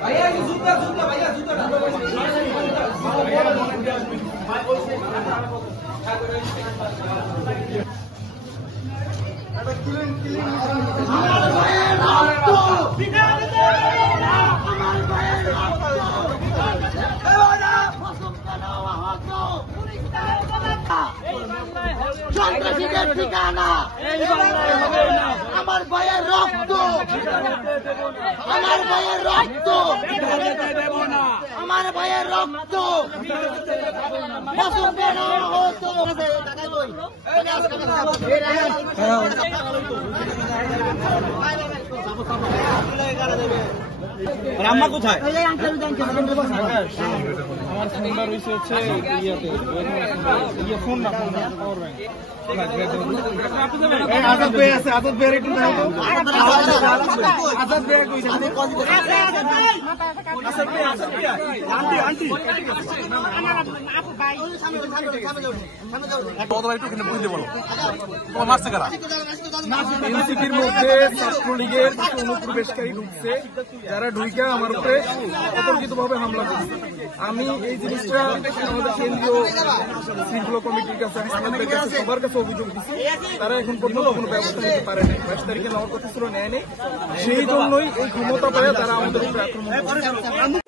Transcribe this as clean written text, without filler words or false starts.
भैया जूता जूता भैया जूता সন্ত্রাসীদের ঠিকানা আমার ভাইয়ের রক্ত, আমার ভাইয়ের রক্ত, আমার ভাইয়ের রক্ত রাম্মা কোথায়? আমার ফোনটা রয়েছে হচ্ছে ফোন না পাওয়ার ব্যাংক। আজাদ ভাই আছে, আজাদ ভাই একটু দাও তো। আজাদ ভাই কইছে আজাদ ভাই আন্টি আন্টি কত ভাই একটু এখানে বুঝতে বলো তোমার মারছে কারা? এনসিপির মধ্যে ছাত্রলীগের অনুপ্রবেশকারী ঢুকছে, যারা ঢুকে আমার উপরে অতর্কিতভাবে হামলা করছে। আমি এই জিনিসটা আমাদের কেন্দ্রীয় শৃঙ্খলা কমিটির কাছে, আমাদের কাছে, সবার কাছে অভিযোগ দিচ্ছি। তারা এখন পর্যন্ত কোনো ব্যবস্থা নিতে পারে নাই। 22 তারিখে নেওয়ার কথা ছিল, নেয়নি। সেই জন্যই এই ক্ষমতা পায় তারা আমাদের উপরে আক্রমণ করে।